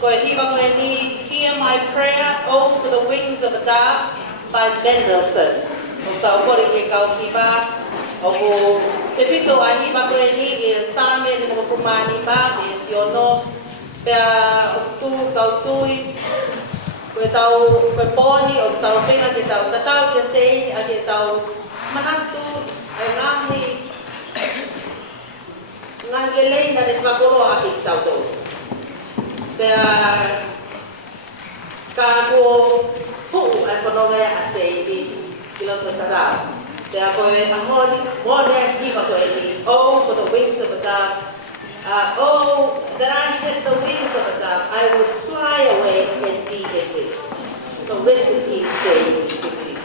koe hiwa koe ni, Hear My Prayer, Oh for the Wings of a Dove, by Mendelssohn. O tau kore ke kau hiwa, o ko te whito a hiwa koe ni e same ni mo kumani ba e si ono pea o tu kau tui koe tau koe poni o tau pena te tau tatau ke sei a te tau manatu ai ngahi lei na te whakoro a ki tau tau pea ka ko pu ai whanonga a sei ki loto tatau. Pea koe a honi, mone hiwa koe ni, oh for the wings of a dove, oh that I had the wings of a dove, I would fly away and be at peace. So rest in peace, stay in peace.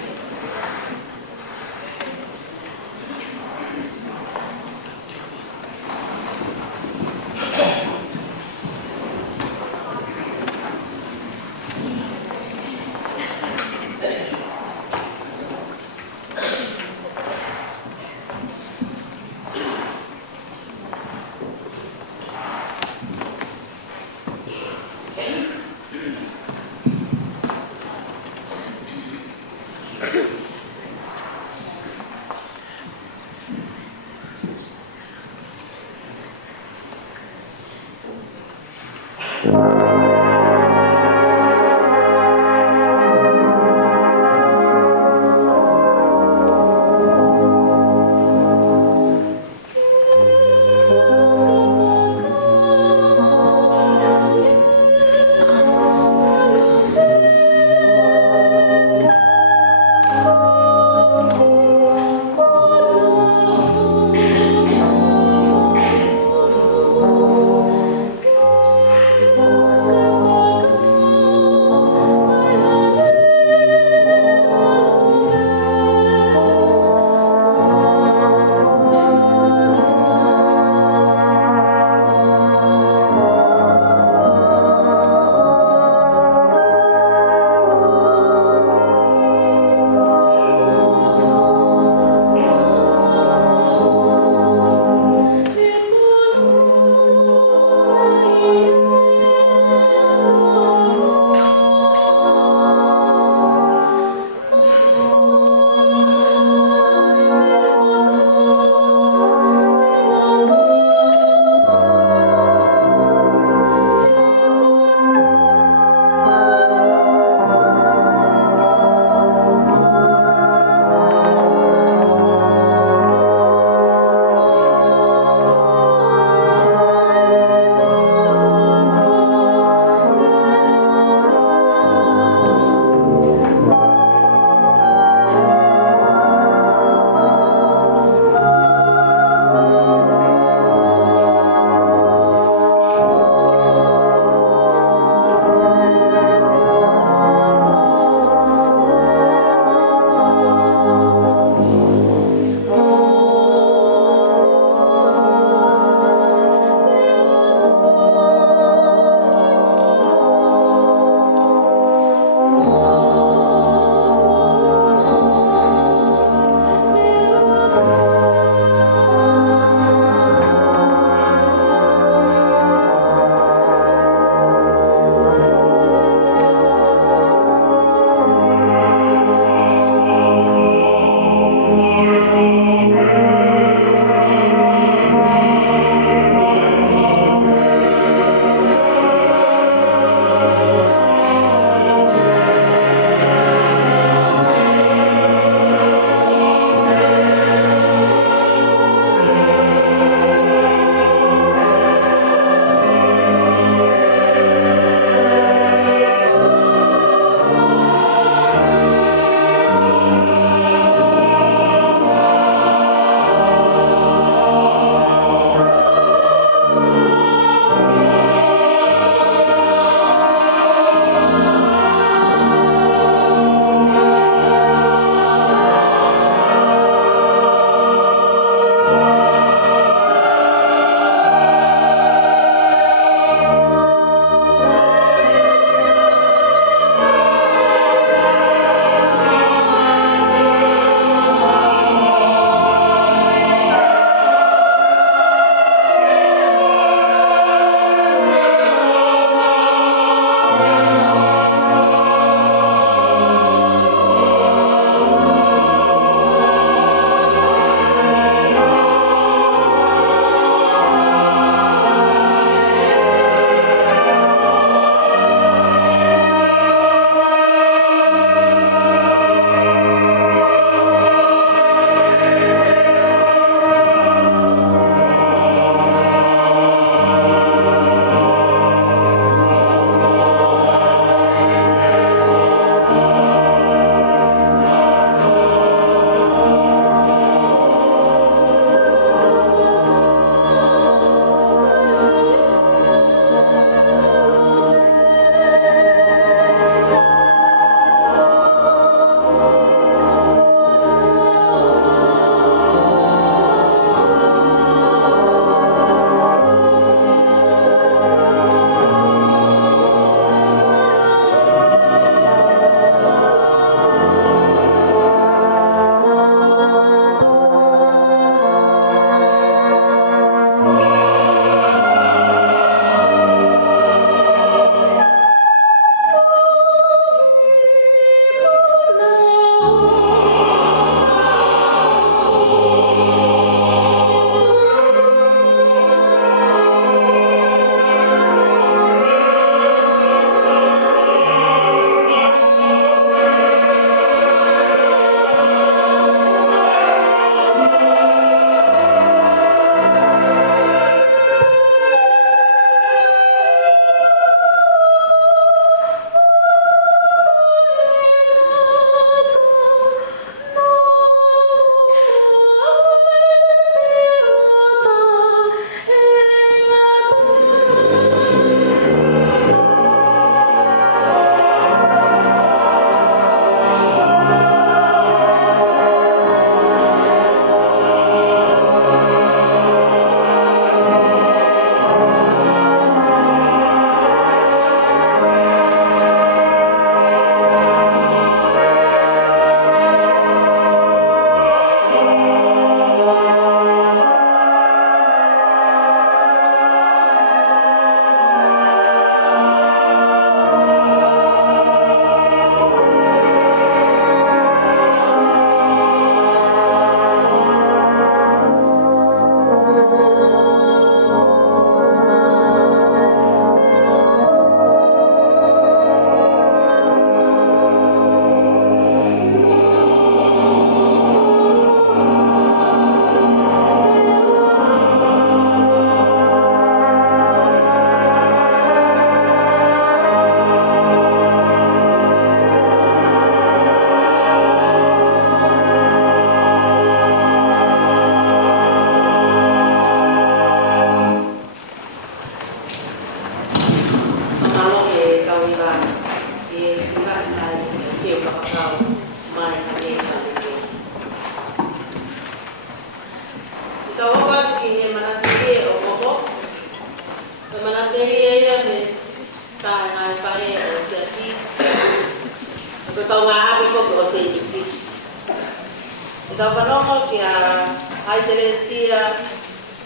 Ito panomo kia haiterensia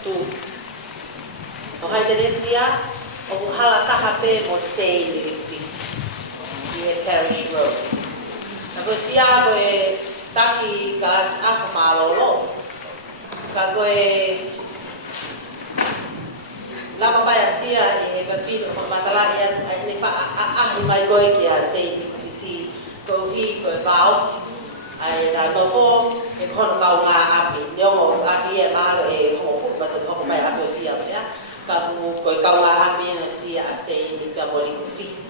tu. O haiterensia o hala tahape mo sei ni kis. Di Parish Road. Ako siya ko taki kas ako malolo. Kako lama baya siya bafilo matala yan ni pa imay ko kia sei ni kisi ko hi ko bao ai da no fo ke kon kau nga api nyong api ma lo ho ba to ko ba api siya ya ka mu ko kau nga api no siya sei ni ka boli fis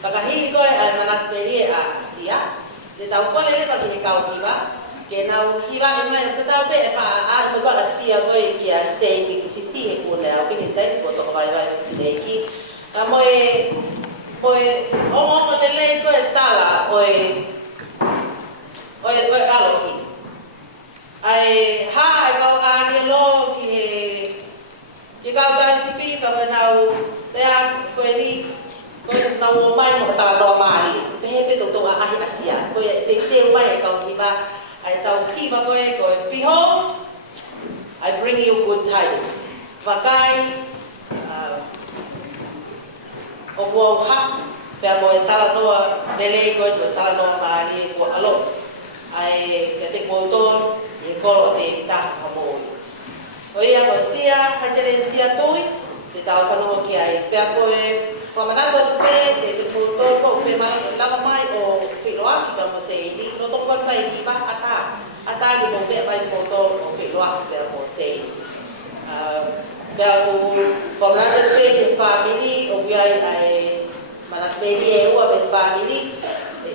paka hi ko manat peli a siya de tau ko le pa ki kau hiba ke nau hiba mai ta tau pe pa a mo ko siya ko ki a sei ni fisi he ko le a ki tai ko to vai vai ki ki mo o le ko tala o oi alo ki ai ha ai kau nga lo ki kau ta sipi pa nau te a ko ni ko nau mai mo ta lo mai pe to a hi asia ko te mai kau ki ba ai tau ki ba ko behold I bring you good tidings vakai o wo ha pe mo tala no lele ko tala no mari ko alo ai te motor e colo te ta mo oi a sia haterencia toi te ta pa no ki ai pe ko pamana ko te te motor ko pe ma la mai o filoa ki mo sei ni no to ko pai ki ba ata ki mo pe pai motor o filoa pe mo sei pe ko pamana te family o ai mana te e o be family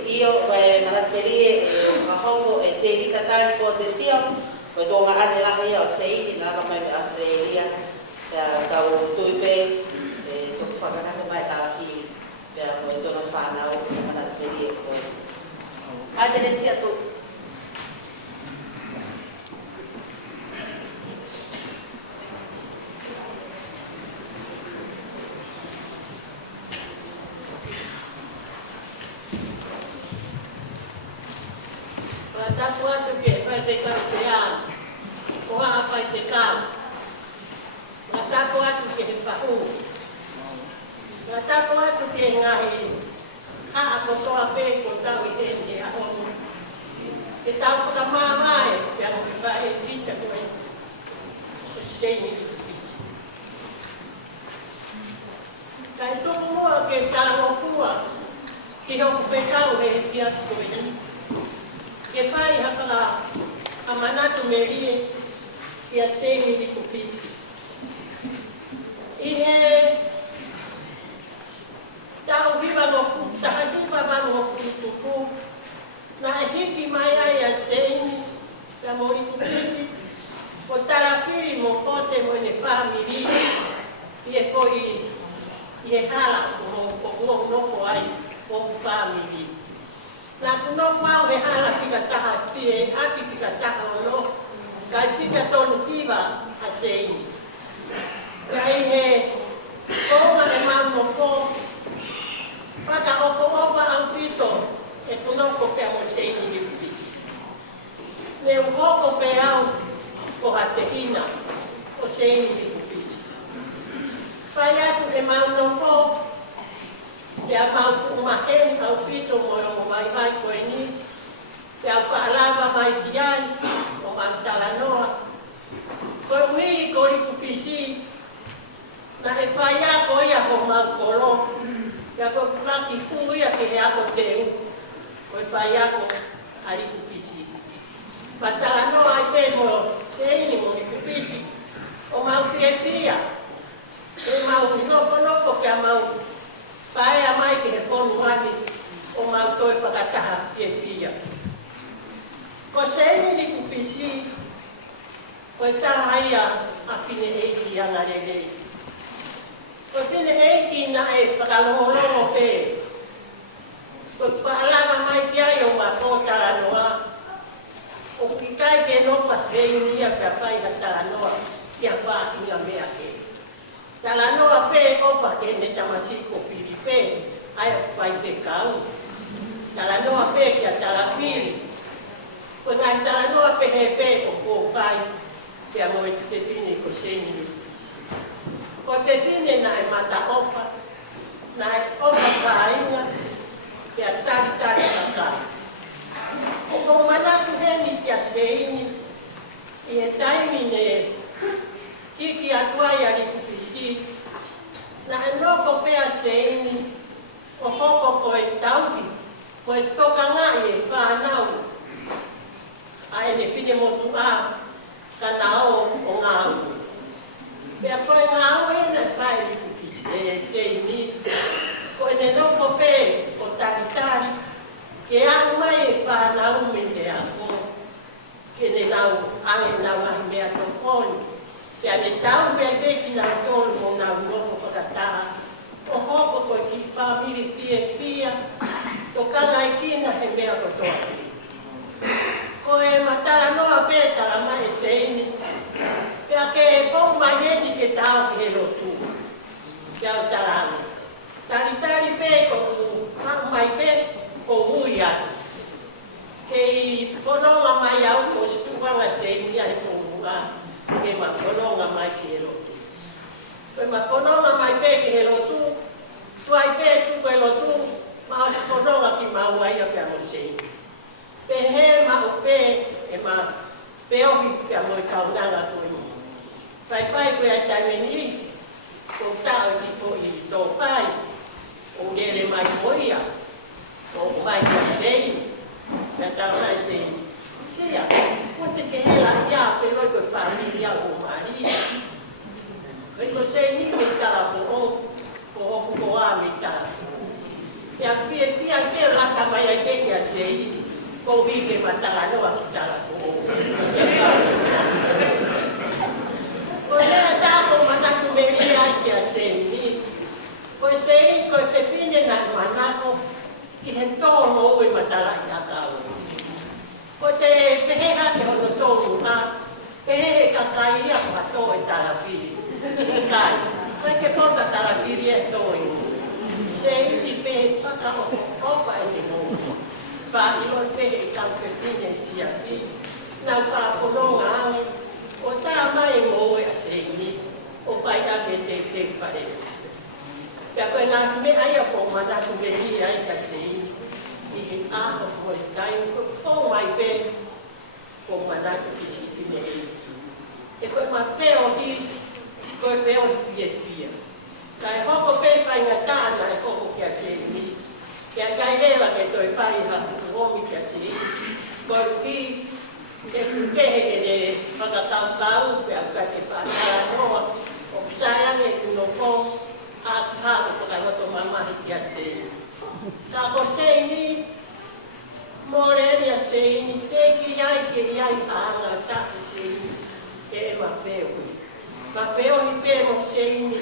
io manatterie hongo e te di tatali ko te sia ko to nga ane la ia sei ina ba mai Australia ka o tu pe to fa ka ka mai ta fi ya mo to no fa na o manatterie ko a te sia tu Tapu atu ke pai te kau sea, o a pai te kau. Nga tapu atu ke he pahu. Nga tapu atu ke ngai, a kotoa pe ko tau i tente a onu. Ke tau puka mamai, pe ako ke pai e tita koe, o seini i tupisi. Kai tuku mua ke talo fua, ki hoku pe kau he tia koe ni. Ke pai haka a manatu merie i a seini di kupisi. I he tau viva no ku, taha viva manu o kutuku, na e hiki mai ai a seini, ka mo i kupisi, o talafiri mo kote mo ne pāmiri, i e koi, i e hala o noko ai, o pāmiri. Na kuno mau he hala kika taha tie, aki kika taha o no, kai kika tonu kiwa a seini. Kai he konga e mamo ko, pata oko opa au pito, e kuno ko pe mo seini ni upisi. Ne uhoko pe au ko hate ina, o seini ni upisi. Pai atu e mamo ko, pe a mau kumahen au pito mo vai ko ni pe a palava mai tiai o mantala noa ko wi ko ri kupisi na e paia ko ia ko mau kolo ya ko plaki ku ia ke a ko teu ko e paia ko ari kupisi mantala noa ai pe mo sei ni mo kupisi o mau pia e mau no ko ke mau paia mai ke he ponu ati o mau toi pakataha e pia. Ko seini ni kupisi, ko taha ia a pine eiki anga rerei. Ko pine eiki na e pakaloholoho pe. Ko paalama mai pia o mako taranoa. O kikai ke no pa seini ia pe apai na taranoa, ia pa inga mea ke. Taranoa pe opa ke ne tamasiko piri pe, ai pai te kau. Tala noa pe kia tala piri. Ko ngai tala noa pehe ko ko whai, kia mo i te tine ko seni. Ko te tine na e mata opa, na e opa ka inga, kia tari kaka. Ko manatu heni kia seini, i e taimi ne kiki atuai ali kufisi, na e noko pea seini, o hoko ko e tauki, ko e toka ngai e whanau. Ai ne pine motu a, ka nao o ngā ui. Pea koe ngā ui na whai kufisi, seini, ko e ne noko pe o taritari, ke au mai e whanau me te ako, ke ne nau ange nau ahi mea tokoni, ke ane tau mea peki nau tolu o nau ngoko whakataha, o hoko koe ki whamiri pia, to kana i kina he mea kotoa. Ko e matara noa pētara mai e seini, pea ke e pō mai heni ke tau ki he rotu, ke au tarano. Taritari pē ko mai pē, ko hui atu. Kei pononga mai au ko stupanga seini ai ko mua, ke ma pononga mai ki he rotu. Koe ma pononga mai pē ki he rotu, tuai pē tu koe rotu, ma o pononga ki maua ia pia mo seini. Pe he ma o pē, e ma pe ohi pia mo i kaunanga tui. Pai koe ai taimeni, ko tau ki po i tō pai, o nere mai moia, o mai ka seini, me tau nai seini. Sea, ko te ke hela ia pe roi koe familia o Maria. Koe ko seini me tala po o ko a me tala. Pea fia ke rata mai ai ke kia seini, ko wike matala noa ki tala po o. Ko hea tāko manaku meri ai kia seini, ko seini koe te pine na manako, ki he tōno ui matala i akau. Ko te peheha te hono tōnu ha, pehehe kakai ia kato e tarawhiri. Kai, koe ke pota tarawhiri e tōi. Seini pehe paka opa e te mō. Whailo pehe kau ke pine si a fi. Nau whakononga au, o tā mai mō e a seini, o whai ake te whare. Pea koe ngā me aia po manaku me hi ai ka seini, i he āko po i kai, ko fō mai pē, ko manaku ki si pine e. E koe ma wheo hi, koe wheo hi pia. Ka e hoko pē whai ngā tāna e hoko kia seini, kia kai rewa ke toi whai ha kuhomi kia seini, koe hi, e kukehe e ne whakatau pea kai te whakara noa, o kusaiange kuno pō, hako whakaroto mamahi kia seini. Ka ko seini, moreria seini, te ki iai hanga taki seini, e ma wheo. Ma wheo hi pē mo seini,